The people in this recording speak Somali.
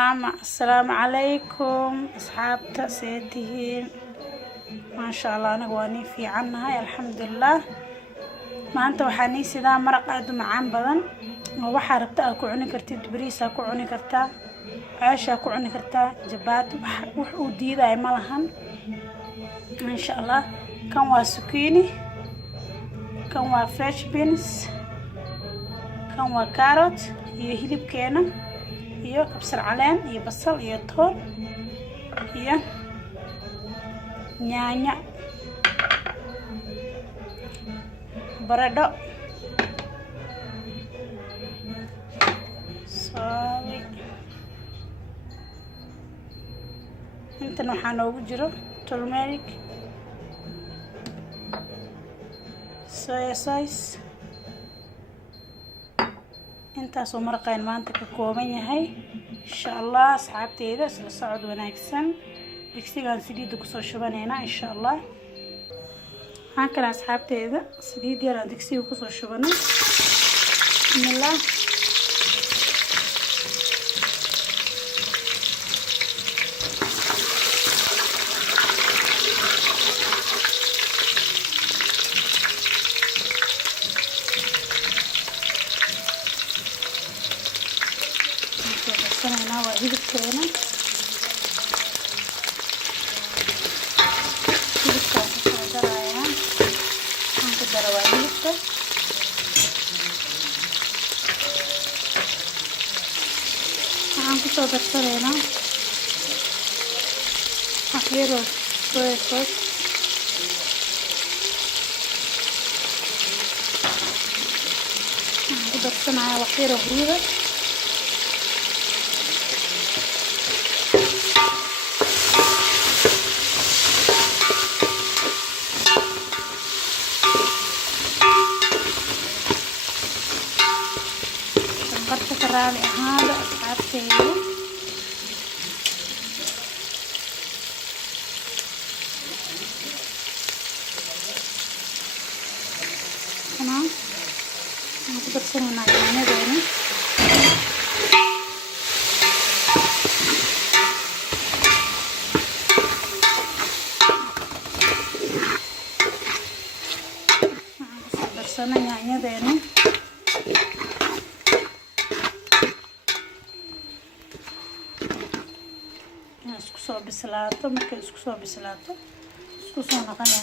السلام عليكم أصحابتا سيتهين ما شاء الله أنا واني في عنها الحمد لله. ما أنت وحني سيدا مرق أدو معان بدن وحاربتا أكو عني كرتا بريس أكو عني كرتا عيش أكو عني كرتا جبات وحو ديدا ملهن إن شاء الله. كان واسكيني كان وفريش بينس كان وكاروت يهلب كينا iyo kabsar caleen iyo basal iyo toon iyo yaanya baradho sooy intan waxaa noogu jiro turmeric soya sauce intaas oo maraqayn maanta ka kooban yahay insha Allah. asxaabteeda isla socod wanaagsan digsigaan saliid ku soo shubanayna insha Allah. waxaan kala asxaabteeda saliid yar aan digsiga ku soo shubanay bismillah. أنا وهيد كينا هيد كاسة درايا أنت دروا هيد أنت صدق سرنا أخيرا شوي شوي أنت درسنا على أخيرا هيد رالي هذا أصحابتي تمام. نقدر نسوي يعني دوني نقدر نسوي يعني دوني isku soo bislaato. markay isku soo bislaato isku soo noqonayna